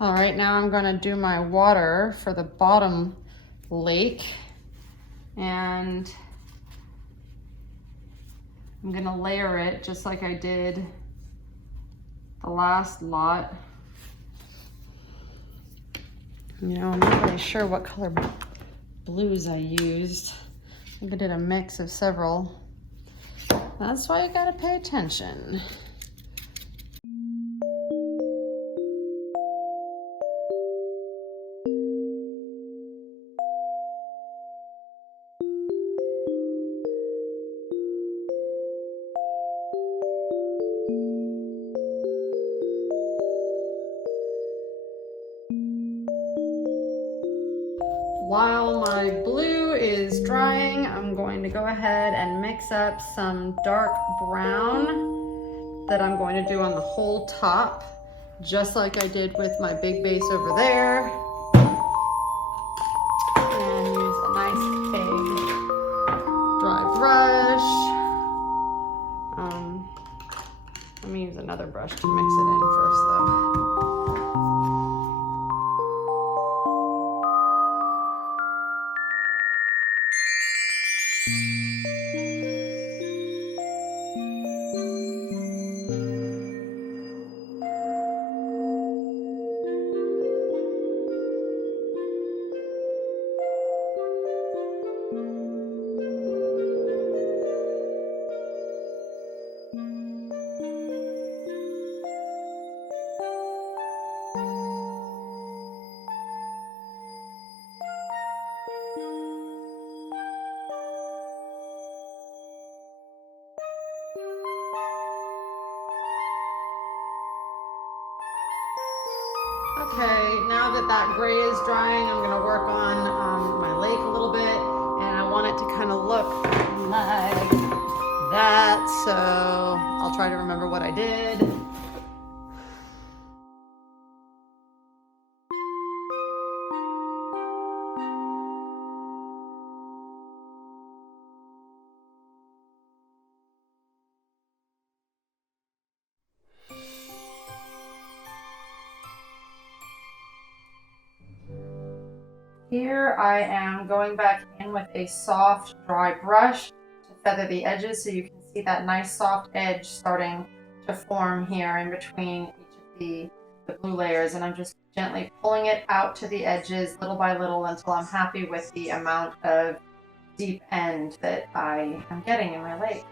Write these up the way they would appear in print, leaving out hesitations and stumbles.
All right, now I'm gonna do my water for the bottom lake, and I'm gonna layer it just like I did the last lot. You know, I'm not really sure what color blues I used. I think I did a mix of several. That's why you gotta pay attention. While my blue is drying, I'm going to go ahead and mix up some dark brown that I'm going to do on the whole top, just like I did with my big base over there. And use a nice big dry brush. Let me use another brush to mix it in first though. Okay, now that that gray is drying, I'm gonna work on my lake a little bit, and I want it to kind of look like that, so I'll try to remember what I did. Here I am going back in with a soft, dry brush to feather the edges so you can see that nice soft edge starting to form here in between each of the blue layers. And I'm just gently pulling it out to the edges little by little until I'm happy with the amount of deep end that I am getting in my lake.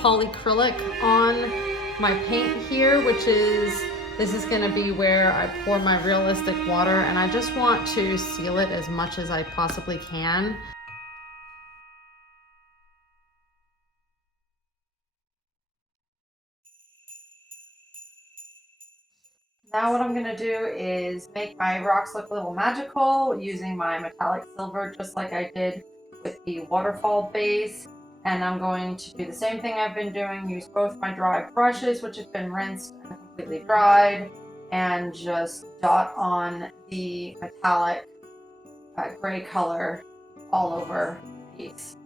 Polyacrylic on my paint here, this is going to be where I pour my realistic water, and I just want to seal it as much as I possibly can. Now what I'm going to do is make my rocks look a little magical using my metallic silver, just like I did with the waterfall base. And I'm going to do the same thing I've been doing, use both my dry brushes, which have been rinsed and completely dried, and just dot on the metallic gray color all over the piece.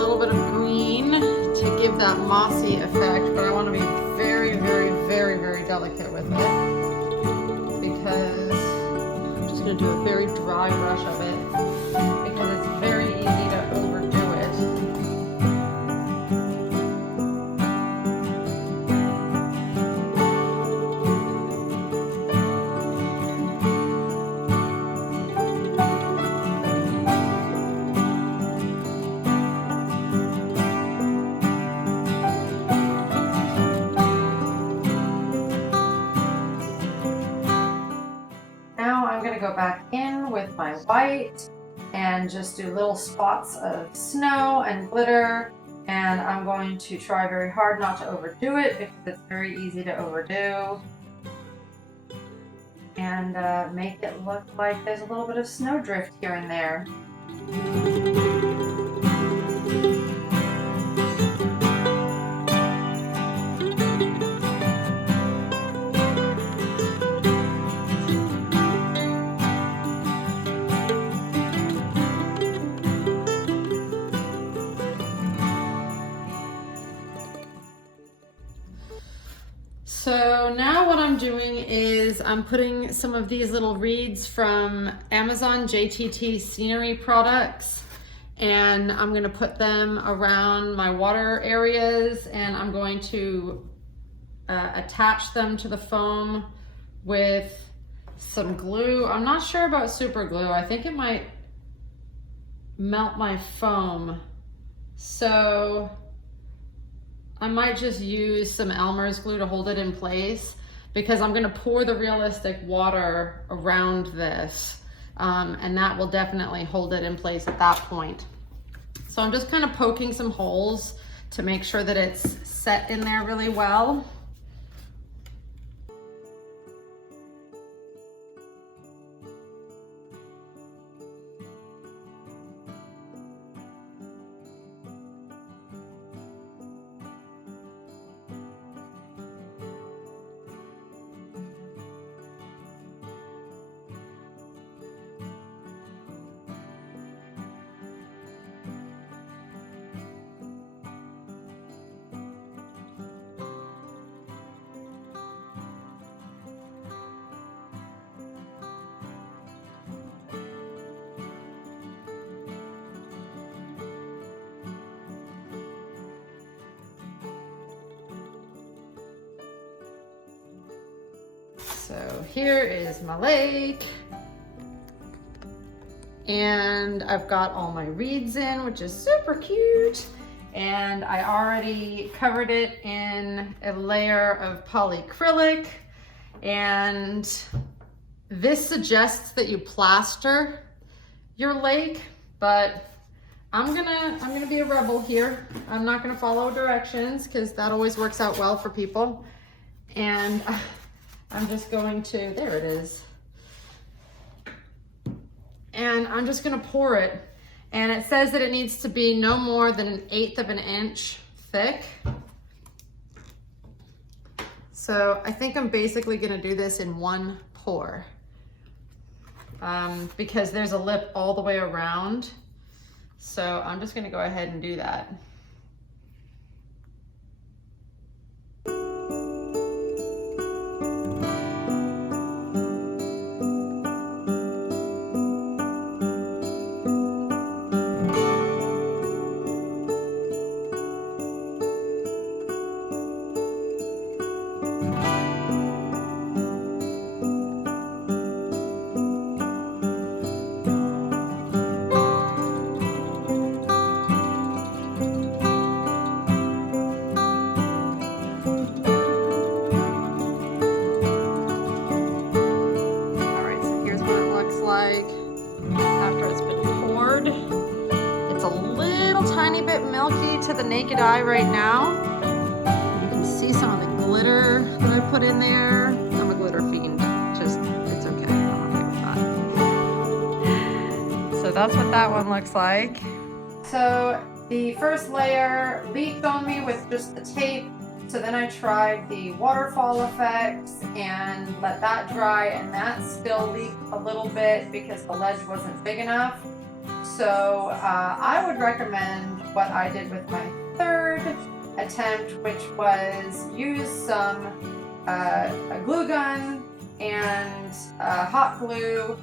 little bit of green to give that mossy effect, but I want to be very, very, very, very delicate with it because I'm just going to do a very dry brush of it because it's very easy to overdo it. I'm going to go back in with my white and just do little spots of snow and glitter, and I'm going to try very hard not to overdo it because it's very easy to overdo, and make it look like there's a little bit of snowdrift here and there. So now what I'm doing is I'm putting some of these little reeds from Amazon JTT Scenery products, and I'm going to put them around my water areas, and I'm going to attach them to the foam with some glue. I'm not sure about super glue. I think it might melt my foam. So I might just use some Elmer's glue to hold it in place because I'm gonna pour the realistic water around this, and that will definitely hold it in place at that point. So I'm just kind of poking some holes to make sure that it's set in there really well. So here is my lake, and I've got all my reeds in, which is super cute, and I already covered it in a layer of polyacrylic, and this suggests that you plaster your lake, but I'm gonna be a rebel here. I'm not gonna follow directions because that always works out well for people, and I'm just going to, there it is. And I'm just gonna pour it. And it says that it needs to be no more than 1/8 of an inch thick. So I think I'm basically gonna do this in one pour, because there's a lip all the way around. So I'm just gonna go ahead and do that. To the naked eye right now. You can see some of the glitter that I put in there. I'm a glitter fiend. Just, it's okay. I'm okay with that. So that's what that one looks like. So the first layer leaked on me with just the tape. So then I tried the waterfall effect and let that dry, and that still leaked a little bit because the ledge wasn't big enough. So I would recommend what I did with my third attempt, which was use some a glue gun and hot glue,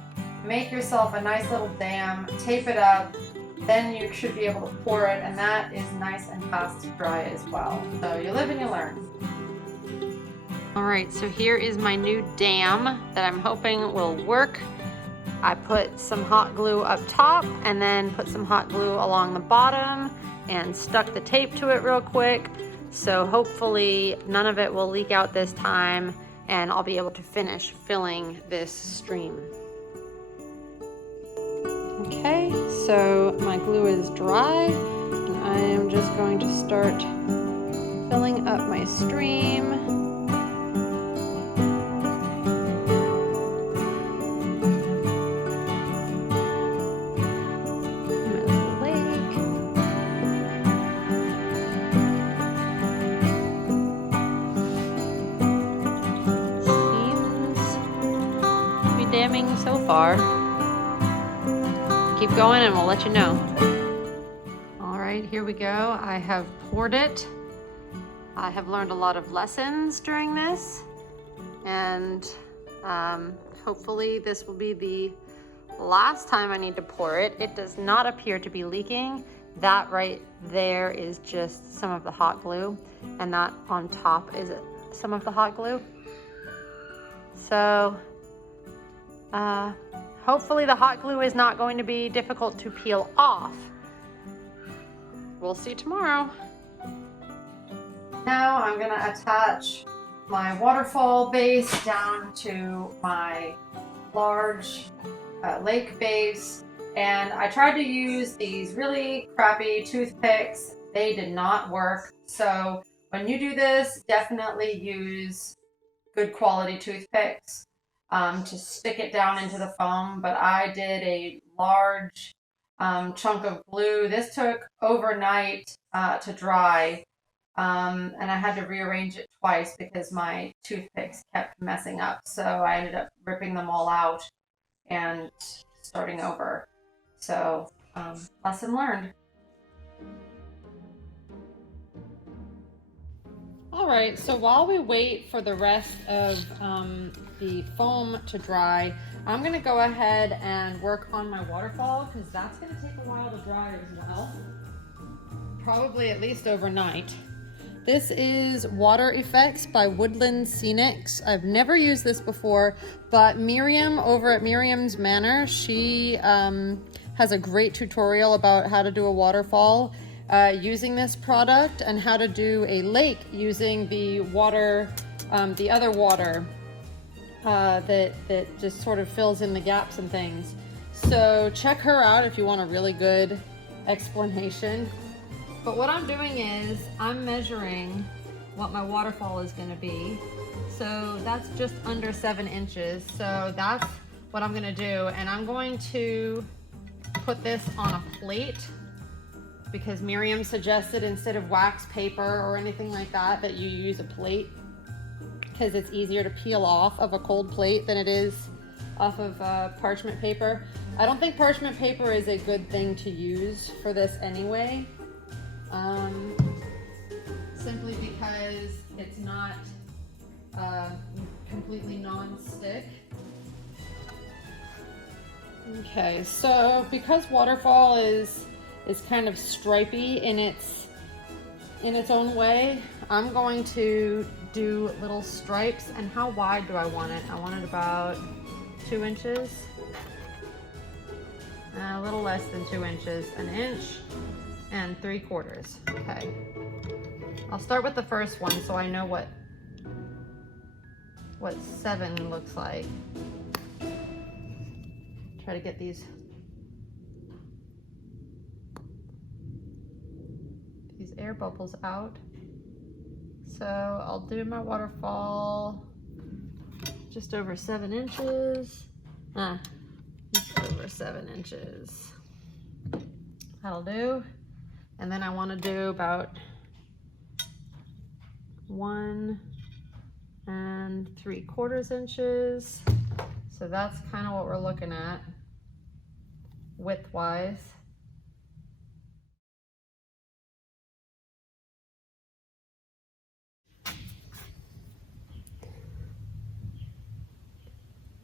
make yourself a nice little dam, tape it up, then you should be able to pour it, and that is nice and fast to dry as well. So you live and you learn. All right, so here is my new dam that I'm hoping will work. I put some hot glue up top and then put some hot glue along the bottom and stuck the tape to it real quick. So hopefully none of it will leak out this time and I'll be able to finish filling this stream. Okay, so my glue is dry and I am just going to start filling up my stream. Damming so far. Keep going and we'll let you know. All right, here we go. I have poured it. I have learned a lot of lessons during this, and hopefully this will be the last time I need to pour it. It does not appear to be leaking. That right there is just some of the hot glue, and that on top is some of the hot glue. So hopefully the hot glue is not going to be difficult to peel off. We'll see tomorrow. Now I'm going to attach my waterfall base down to my large lake base, and I tried to use these really crappy toothpicks. They did not work. So when you do this, definitely use good quality toothpicks to stick it down into the foam. But I did a large chunk of glue. This took overnight to dry, and I had to rearrange it twice because my toothpicks kept messing up. So I ended up ripping them all out and starting over. So lesson learned. All right, so while we wait for the rest of the foam to dry, I'm gonna go ahead and work on my waterfall because that's gonna take a while to dry as well. Probably at least overnight. This is Water Effects by Woodland Scenics. I've never used this before, but Miriam over at Miriam's Manor, she has a great tutorial about how to do a waterfall using this product and how to do a lake using the water, the other water that just sort of fills in the gaps and things. So check her out if you want a really good explanation. But what I'm doing is I'm measuring what my waterfall is going to be. So that's just under 7 inches. So that's what I'm going to do. And I'm going to put this on a plate because Miriam suggested instead of wax paper or anything like that, that you use a plate because it's easier to peel off of a cold plate than it is off of parchment paper. I don't think parchment paper is a good thing to use for this anyway. Simply because it's not completely non-stick. Okay, so because waterfall is kind of stripy in its own way, I'm going to do little stripes. And how wide do I want it? I want it about 2 inches. A little less than 2 inches, 1 inch and 3/4. Okay. I'll start with the first one so I know what 7 looks like. Try to get these air bubbles out. So I'll do my waterfall just over 7 inches. Just over 7 inches. That'll do. And then I want to do about 1 3/4 inches. So that's kind of what we're looking at. width-wise.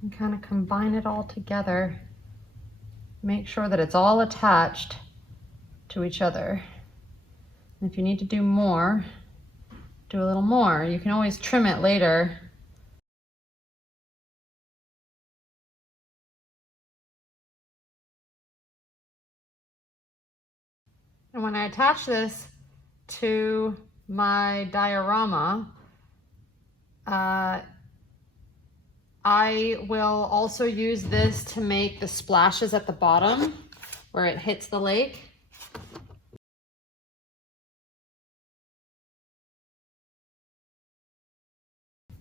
And kind of combine it all together. Make sure that it's all attached to each other. And if you need to do more, do a little more. You can always trim it later. And when I attach this to my diorama, I will also use this to make the splashes at the bottom where it hits the lake.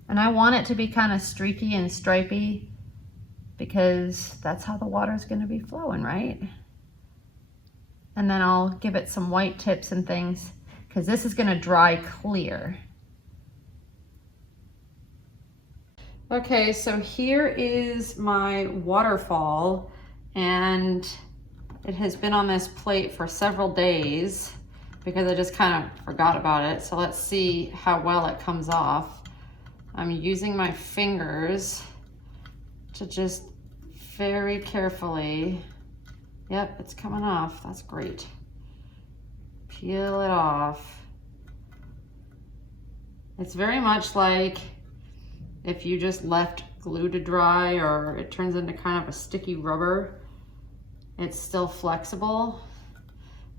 And I want it to be kind of streaky and stripy because that's how the water is going to be flowing, right? And then I'll give it some white tips and things because this is going to dry clear. Okay, so here is my waterfall, and it has been on this plate for several days because I just kind of forgot about it. So let's see how well it comes off. I'm using my fingers to just very carefully, yep, it's coming off, that's great. Peel it off. It's very much like if you just left glue to dry, or it turns into kind of a sticky rubber. It's still flexible.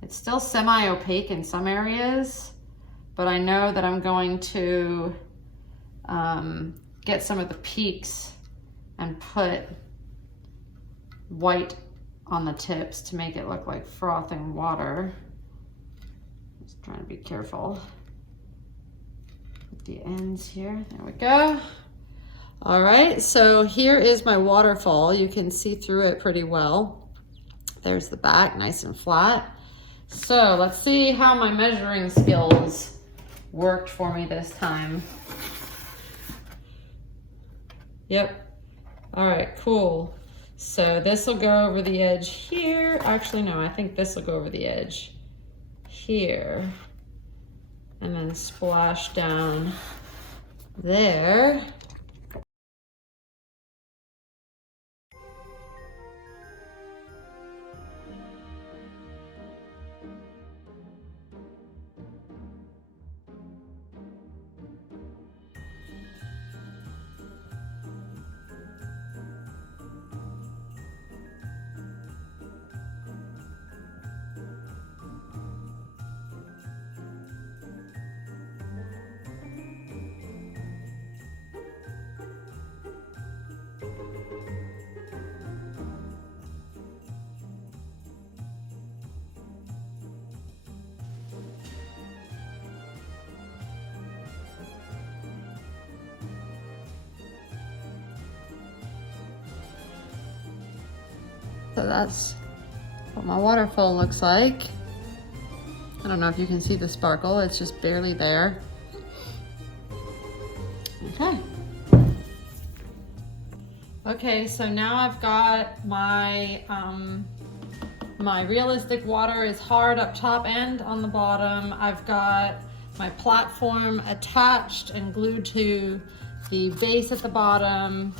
It's still semi-opaque in some areas, but I know that I'm going to get some of the peaks and put white on the tips to make it look like frothing water. Just trying to be careful with the ends here. There we go. All right, so here is my waterfall. You can see through it pretty well. There's the back, nice and flat. So let's see how my measuring skills worked for me this time. Yep. All right, cool. So this will go over the edge here. Actually, no, I think this will go over the edge here. And then splash down there. So that's what my waterfall looks like. I don't know if you can see the sparkle, it's just barely there. Okay. Okay, so now I've got my, my realistic water is hard up top and on the bottom. I've got my platform attached and glued to the base at the bottom.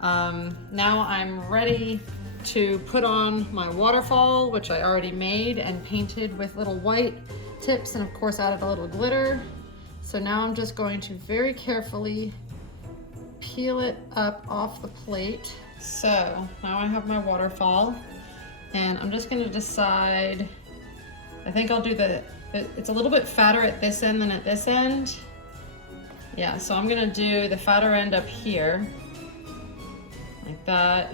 Now I'm ready to put on my waterfall, which I already made and painted with little white tips, and of course added a little glitter. So now I'm just going to very carefully peel it up off the plate. So now I have my waterfall, and I'm just gonna decide, I think I'll do it's a little bit fatter at this end than at this end. Yeah, so I'm gonna do the fatter end up here, like that.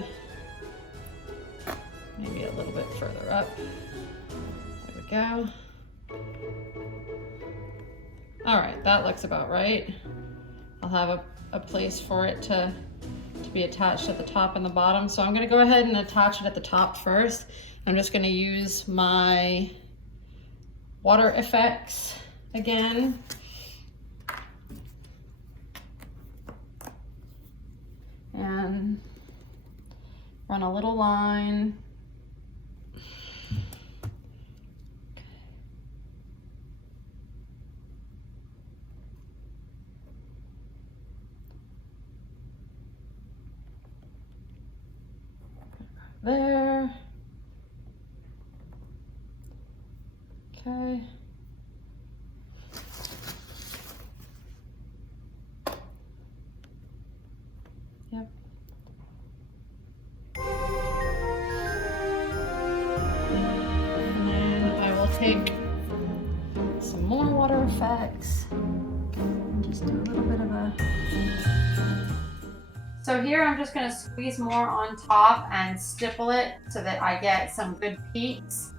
Maybe a little bit further up. There we go. All right, that looks about right. I'll have a place for it to be attached at the top and the bottom. So I'm gonna go ahead and attach it at the top first. I'm just gonna use my water effects again. And run a little line there. Okay. Yep. And then I will take some more water effects. Just do a little bit of a... So here I'm just going to squeeze more on top and stipple it so that I get some good peaks.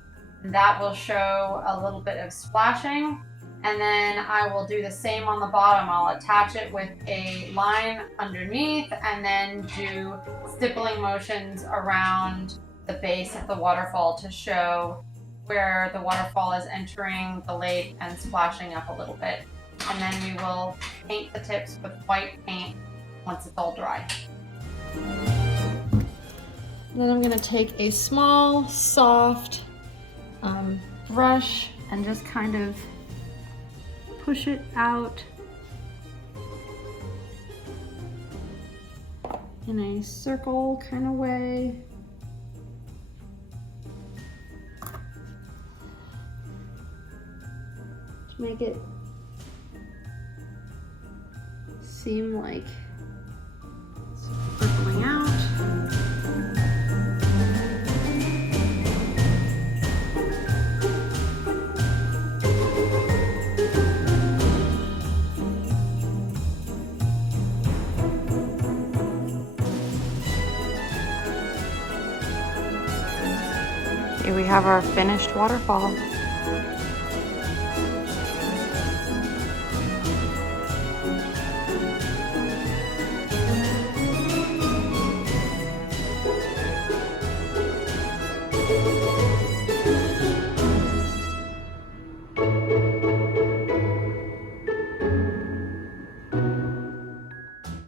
And that will show a little bit of splashing. And then I will do the same on the bottom. I'll attach it with a line underneath and then do stippling motions around the base of the waterfall to show where the waterfall is entering the lake and splashing up a little bit. And then we will paint the tips with white paint once it's all dry. Then I'm going to take a small, soft brush and just kind of push it out in a circle kind of way. To make it seem like it's rippling out. Here we have our finished waterfall.